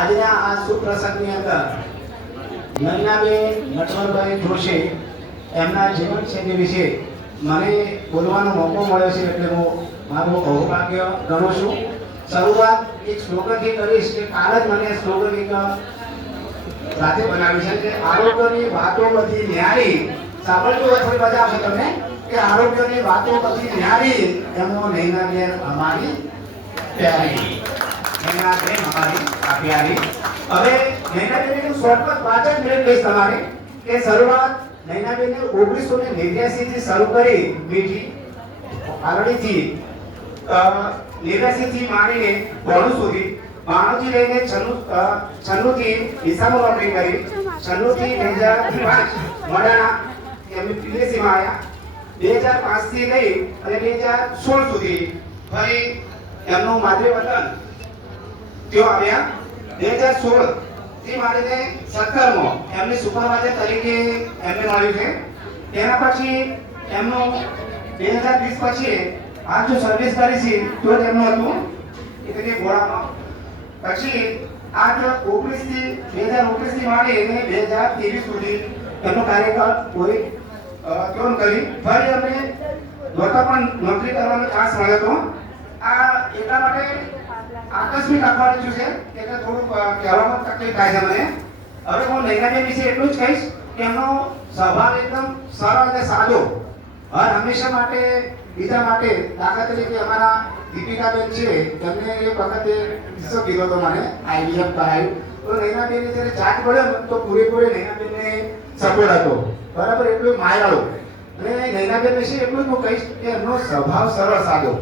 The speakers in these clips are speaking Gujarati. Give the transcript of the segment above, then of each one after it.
આજના આ સુપ્રસંગની અંદર નૈનાબેન નટવરભાઈ જોશી એમના જીવનશૈલી વિશે મને બોલવાનો મોકો મળ્યો છે એટલે હું મારું સૌભાગ્ય ગણું છું. શરૂઆત એક સ્લોગનથી કરીશ કે કાલ જ મને સ્લોગન એક રાતે બનાવી છે કે આરોગ્યની વાતો બધી ન્યારી. સાંભળજો થોડી મજા આવશે તમને કે આરોગ્યની વાતો બધી ન્યારી એમનો નૈનાબેન અમારી પ્યારી. નૈનાબેન અમારી પ્યારી. હવે નૈનાબેનનું શોર્ટકટ વાત જ મેં કહીશ તમારે કે શરૂઆત નૈનાબેને 1989 થી શરૂ કરી મીઠી આરડીથી 89 થી માંડીને 92 સુધી 92 થી લઈને 96 થી ડીસામાં નોકરી કરી. 96 થી 2005 મોડાના એમની પીએસસીમાં આવ્યા. 2005 થી લઈ અને 2016 સુધી ફરી એમનું માદરે વતન તેઓ આવ્યા. 2016 થી માંડીને 17માં એમની સુપરવાઇઝર તરીકે એમને મળ્યું છે. તેના પછી એમનું 2020 પછી આ જો સર્વિસ કરી છે તો જ એમનું હતું એટલે કે ગોળામાં. પછી આ 19 થી 2019 થી માંડીને 2023 સુધી એમનો કાર્યકાળ પૂરી પૂર્ણ કરી. ફરી અમને દ્વારા પણ નોકરી કરવાનો ચાન્સ મળ્યો હતો. આ એટલા માટે આકસ્મિક આપવાનું છે એટલે થોડુંક કહેવામાં તકલીફ થાય છે મને. હવે હું નૈનાબેન વિશે એટલું જ કહીશ કે એમનો સ્વભાવ એકદમ સરળ અને સાદો. હર હંમેશા માટે બીજા માટે દાખલા તરીકે અમારા દીપિકાબેન છે તેમને એક વખતે કિસ્સો કીધો હતો મને આઈવીએફ કરાયું તો નૈનાબેન જ્યારે ચાક પડ્યો તો પૂરેપૂરે નૈનાબેનને સપોર્ટ હતો બરાબર. એટલું માયાળું. અને નૈનાબેન વિશે એટલું જ હું કહીશ કે એમનો સ્વભાવ સરળ સાદો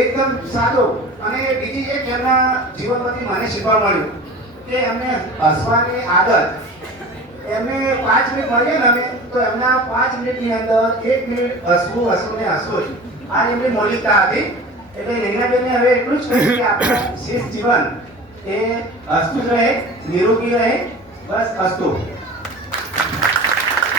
એકદમ સાદો. અને બીજી એક એમના જીવનમાંથી મને શીખવા મળ્યું કે એમને હસવાની આદત. એમને 5 મિનિટ મળીએ ને અમે તો એમના 5 મિનિટની અંદર 1 મિનિટ હસવું ને હસવું જ આ એમની મૌલિકતા હતી. એટલે નૈનાબેનને હવે એટલું જ કહીશ કે આપણું શેષ જીવન એ હસતું જ રહે, નિરોગી રહે, બસ હસતું.